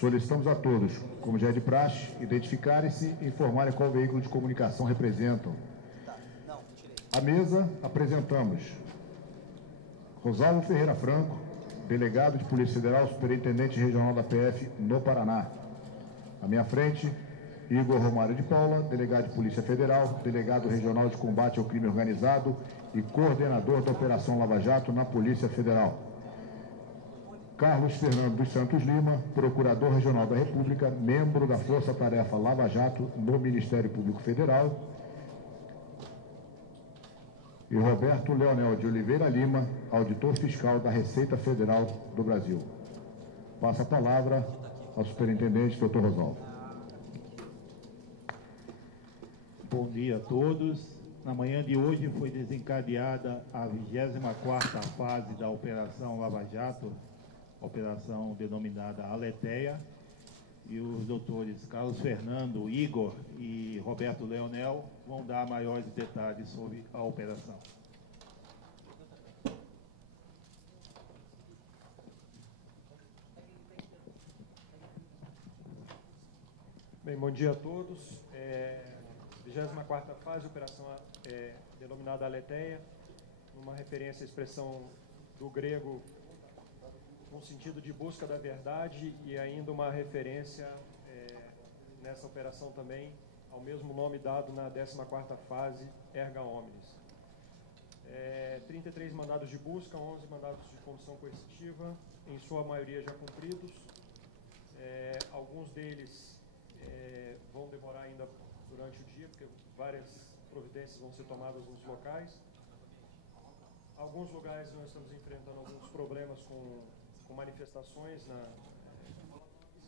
Solicitamos a todos, como já é de praxe, identificarem-se e informarem qual veículo de comunicação representam. À mesa, apresentamos Rosalvo Ferreira Franco, delegado de Polícia Federal, superintendente regional da PF no Paraná. À minha frente, Igor Romário de Paula, delegado de Polícia Federal, delegado regional de combate ao crime organizado e coordenador da Operação Lava Jato na Polícia Federal. Carlos Fernando dos Santos Lima, procurador regional da República, membro da Força Tarefa Lava Jato no Ministério Público Federal. E Roberto Leonel de Oliveira Lima, auditor fiscal da Receita Federal do Brasil. Passo a palavra ao superintendente, doutor Rosalvo. Bom dia a todos. Na manhã de hoje foi desencadeada a 24ª fase da Operação Lava Jato, operação denominada Aletheia, e os doutores Carlos Fernando, Igor e Roberto Leonel vão dar maiores detalhes sobre a operação. Bem, bom dia a todos. 24ª fase, operação denominada Aletheia, uma referência à expressão do grego no sentido de busca da verdade, e ainda uma referência nessa operação também ao mesmo nome dado na 14ª fase, Erga Omnes. 33 mandados de busca, 11 mandados de condução coercitiva, em sua maioria já cumpridos. Alguns deles vão demorar ainda durante o dia, porque várias providências vão ser tomadas nos locais. Alguns lugares nós estamos enfrentando alguns problemas com manifestações,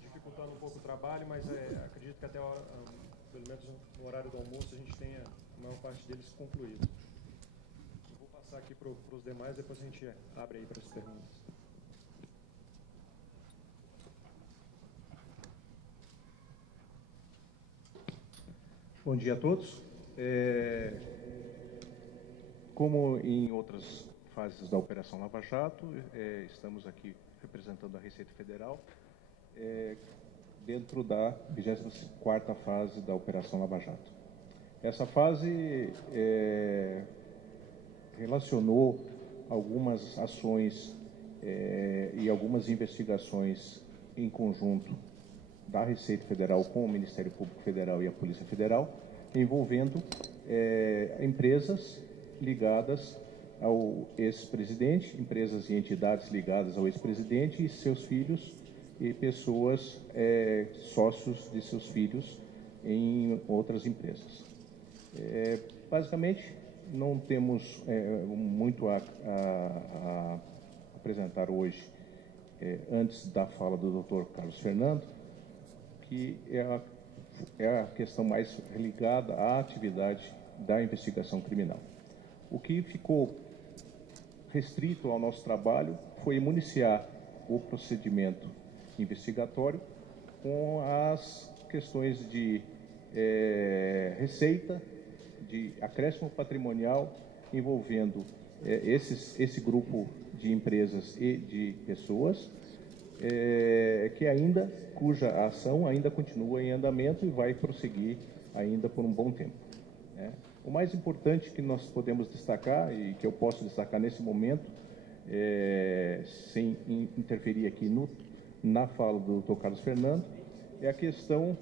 dificultando um pouco o trabalho, mas acredito que até pelo menos no horário do almoço a gente tenha a maior parte deles concluído. Eu vou passar aqui para os demais, depois a gente abre aí para as perguntas. Bom dia a todos. Como em outras fases da Operação Lava Jato, estamos aqui representando a Receita Federal, dentro da 24ª fase da Operação Lava Jato. Essa fase relacionou algumas ações e algumas investigações em conjunto da Receita Federal com o Ministério Público Federal e a Polícia Federal, envolvendo empresas ligadas ao ex-presidente, empresas e entidades ligadas ao ex-presidente e seus filhos e pessoas, sócios de seus filhos em outras empresas. Basicamente, não temos muito a apresentar hoje, antes da fala do Dr. Carlos Fernando, que é a questão mais ligada à atividade da investigação criminal. O que ficou restrito ao nosso trabalho foi municiar o procedimento investigatório com as questões de receita, de acréscimo patrimonial, envolvendo esse grupo de empresas e de pessoas, cuja ação ainda continua em andamento e vai prosseguir ainda por um bom tempo. O mais importante que nós podemos destacar, e que eu posso destacar nesse momento, sem interferir aqui na fala do Dr. Carlos Fernando, é a questão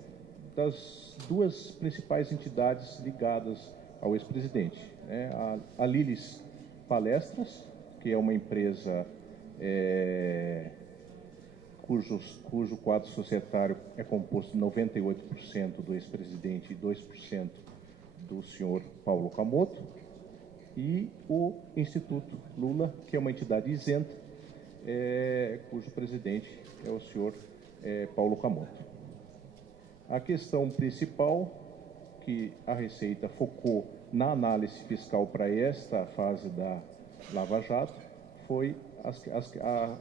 das duas principais entidades ligadas ao ex-presidente. A Lilis Palestras, que é uma empresa cujo quadro societário é composto de 98% do ex-presidente e 2% do senhor Paulo Camoto, e o Instituto Lula, que é uma entidade isenta, cujo presidente é o senhor Paulo Camoto. A questão principal que a Receita focou na análise fiscal para esta fase da Lava Jato foi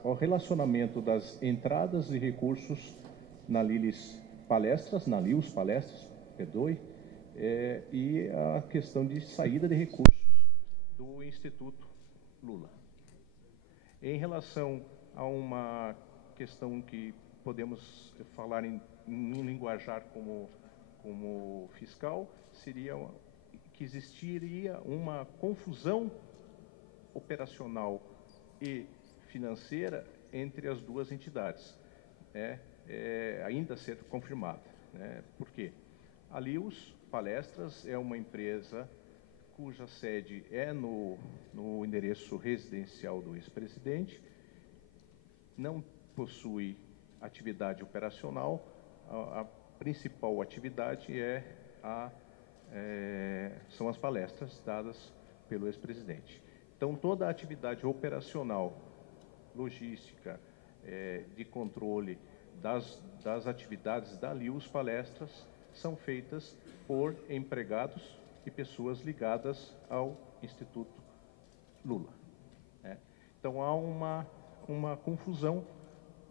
o relacionamento das entradas de recursos na Lilis Palestras, perdoe, e a questão de saída de recursos do Instituto Lula. Em relação a uma questão que podemos falar em linguajar como fiscal, seria que existiria uma confusão operacional e financeira entre as duas entidades, ainda a ser confirmada. Por quê? A Lius Palestras é uma empresa cuja sede é no endereço residencial do ex-presidente, não possui atividade operacional, a principal atividade são as palestras dadas pelo ex-presidente. Então, toda a atividade operacional, logística, de controle das atividades da Lius Palestras são feitas por empregados e pessoas ligadas ao Instituto Lula. Então, há uma confusão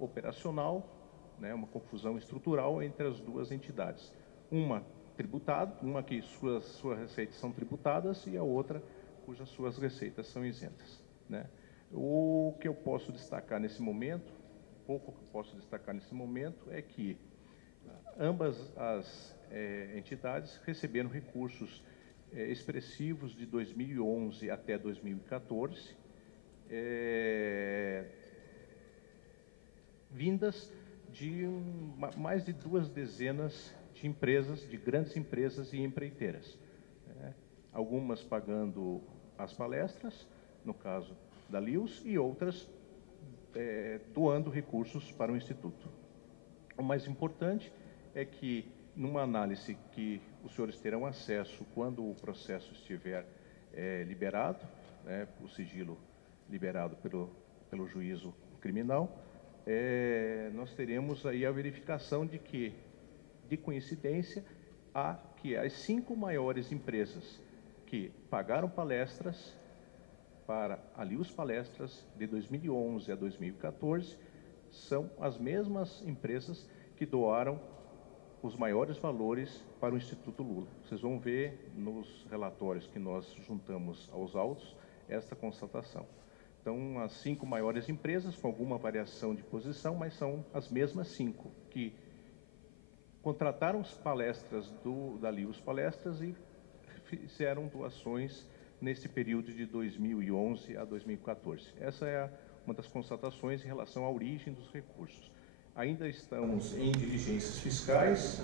operacional, uma confusão estrutural entre as duas entidades. Uma tributada, uma que suas receitas são tributadas e a outra cujas suas receitas são isentas. O que eu posso destacar nesse momento, pouco que eu posso destacar nesse momento, é que ambas as entidades receberam recursos expressivos de 2011 até 2014, vindas de mais de 2 dezenas de empresas, de grandes empresas e empreiteiras. Algumas pagando as palestras, no caso da Lius, e outras doando recursos para o Instituto. O mais importante é que, numa análise que os senhores terão acesso quando o processo estiver liberado, o sigilo liberado pelo juízo criminal, nós teremos aí a verificação de que, de coincidência, que as 5 maiores empresas que pagaram palestras para a Lius Palestras de 2011 a 2014 são as mesmas empresas que doaram os maiores valores para o Instituto Lula. Vocês vão ver nos relatórios que nós juntamos aos autos esta constatação. Então, as 5 maiores empresas, com alguma variação de posição, mas são as mesmas 5 que contrataram as palestras da Lius Palestras e fizeram doações nesse período de 2011 a 2014. Essa é uma das constatações em relação à origem dos recursos. Ainda estamos em diligências fiscais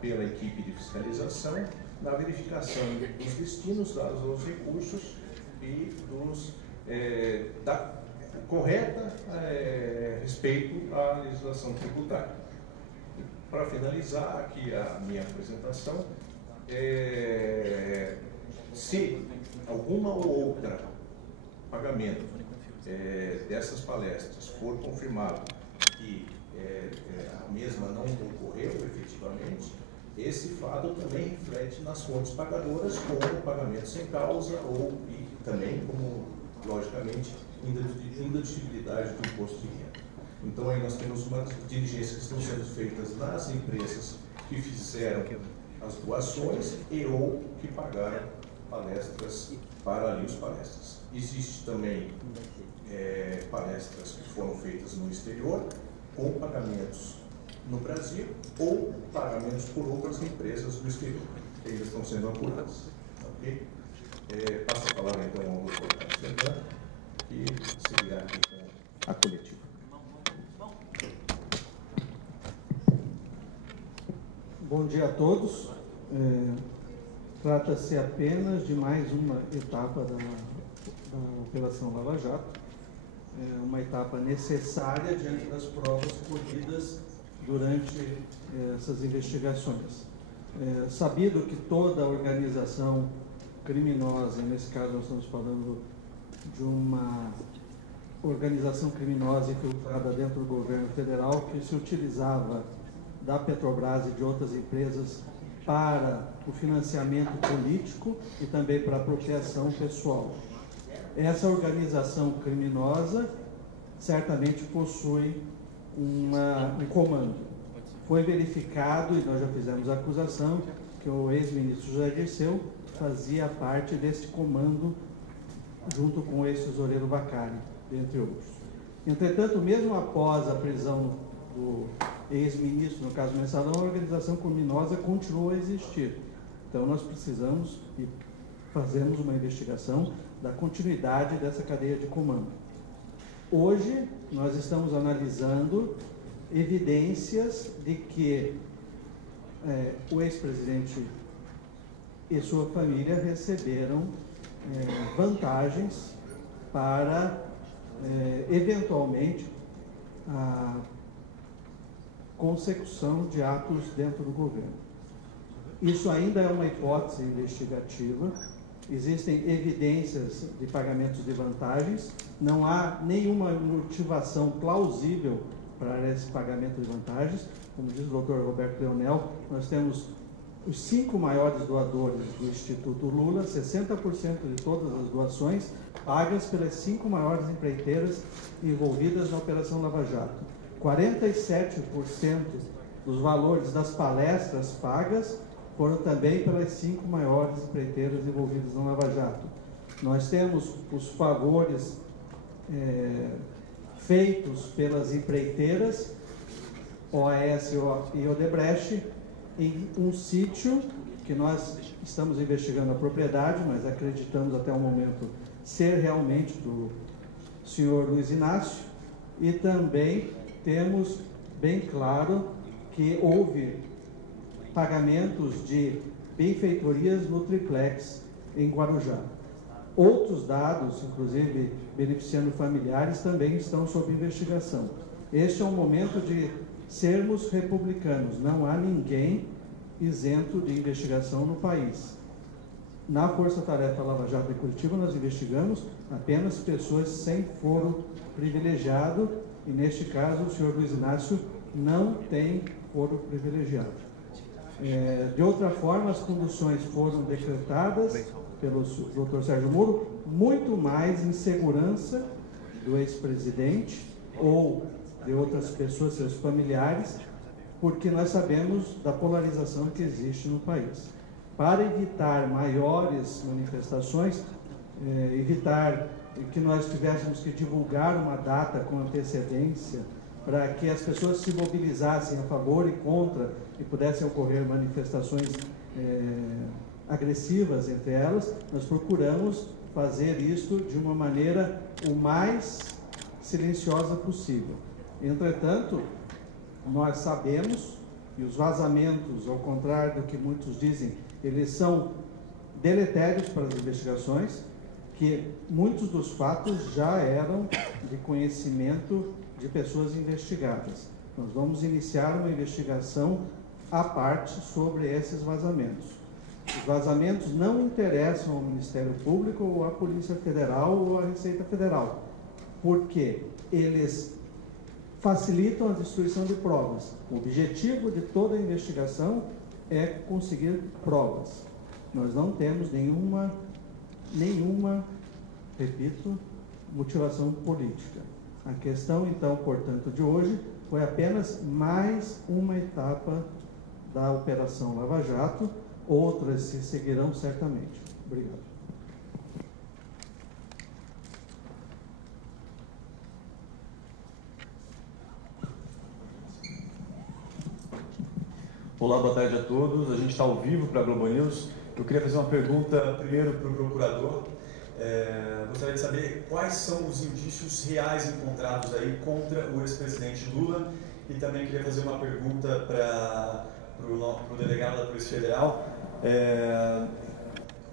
pela equipe de fiscalização, na verificação dos destinos dados aos recursos e da correta respeito à legislação tributária. Para finalizar aqui a minha apresentação, se alguma ou outra pagamento dessas palestras for confirmado que a mesma não ocorreu efetivamente, esse fato também reflete nas fontes pagadoras como pagamento sem causa e também como, logicamente, indedutibilidade do imposto de renda. Então, aí nós temos umas diligências que estão sendo feitas nas empresas que fizeram as doações ou que pagaram palestras para ali os palestras. Existe também palestras que foram feitas no exterior com pagamentos no Brasil ou pagamentos por outras empresas do exterior, que ainda estão sendo apuradas. Ok? Passo a palavra então ao doutor Carlos Fernando, que seguirá aqui com a coletiva. Bom dia a todos. Trata-se apenas de mais uma etapa da Operação Lava Jato, uma etapa necessária diante das provas colhidas durante essas investigações. Sabido que toda organização criminosa, nesse caso nós estamos falando de uma organização criminosa infiltrada dentro do governo federal, que se utilizava da Petrobras e de outras empresas para o financiamento político e também para a apropriação pessoal. Essa organização criminosa certamente possui um comando. Foi verificado, e nós já fizemos a acusação, que o ex-ministro José Dirceu fazia parte desse comando junto com o ex-tesoureiro Vacari, entre outros. Entretanto, mesmo após a prisão do ex-ministro, no caso Mensalão, a organização criminosa continua a existir. Então, nós precisamos e fazemos uma investigação da continuidade dessa cadeia de comando. Hoje, nós estamos analisando evidências de que o ex-presidente e sua família receberam vantagens para, eventualmente, a consecução de atos dentro do governo. Isso ainda é uma hipótese investigativa, existem evidências de pagamentos de vantagens, não há nenhuma motivação plausível para esse pagamento de vantagens. Como diz o Dr. Roberto Leonel, nós temos os 5 maiores doadores do Instituto Lula, 60% de todas as doações pagas pelas 5 maiores empreiteiras envolvidas na Operação Lava Jato. 47% dos valores das palestras pagas foram também pelas 5 maiores empreiteiras envolvidas na Lava Jato. Nós temos os favores feitos pelas empreiteiras OAS e Odebrecht em um sítio que nós estamos investigando a propriedade, mas acreditamos até o momento ser realmente do senhor Luiz Inácio, e também temos bem claro que houve pagamentos de benfeitorias no triplex em Guarujá. Outros dados, inclusive beneficiando familiares, também estão sob investigação. Este é um momento de sermos republicanos, não há ninguém isento de investigação no país. Na Força Tarefa Lava Jato de Curitiba, nós investigamos apenas pessoas sem foro privilegiado, e neste caso o senhor Luiz Inácio não tem foro privilegiado. De outra forma, as conduções foram decretadas pelo Dr. Sérgio Moro, muito mais em segurança do ex-presidente ou de outras pessoas, seus familiares, porque nós sabemos da polarização que existe no país. Para evitar maiores manifestações, evitar que nós tivéssemos que divulgar uma data com antecedência, para que as pessoas se mobilizassem a favor e contra e pudessem ocorrer manifestações agressivas entre elas, nós procuramos fazer isto de uma maneira o mais silenciosa possível. Entretanto, nós sabemos, e os vazamentos, ao contrário do que muitos dizem, eles são deletérios para as investigações, que muitos dos fatos já eram de conhecimento de pessoas investigadas. Nós vamos iniciar uma investigação à parte sobre esses vazamentos. Os vazamentos não interessam ao Ministério Público ou à Polícia Federal ou à Receita Federal, porque eles facilitam a destruição de provas. O objetivo de toda a investigação é conseguir provas. Nós não temos nenhuma, repito, motivação política. A questão, então, portanto, de hoje foi apenas mais uma etapa da Operação Lava Jato, outras se seguirão certamente. Obrigado. Olá, boa tarde a todos. A gente está ao vivo para a Globo News. Eu queria fazer uma pergunta primeiro para o procurador. Gostaria de saber quais são os indícios reais encontrados aí contra o ex-presidente Lula, e também queria fazer uma pergunta para o delegado da Polícia Federal.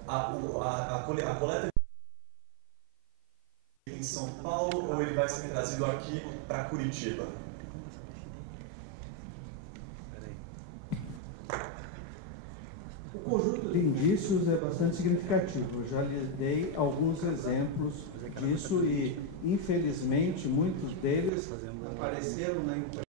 A coleta em São Paulo, ou ele vai ser trazido aqui para Curitiba? O conjunto de indícios é bastante significativo. Eu já lhe dei alguns exemplos disso e, infelizmente, muitos deles apareceram na imprensa.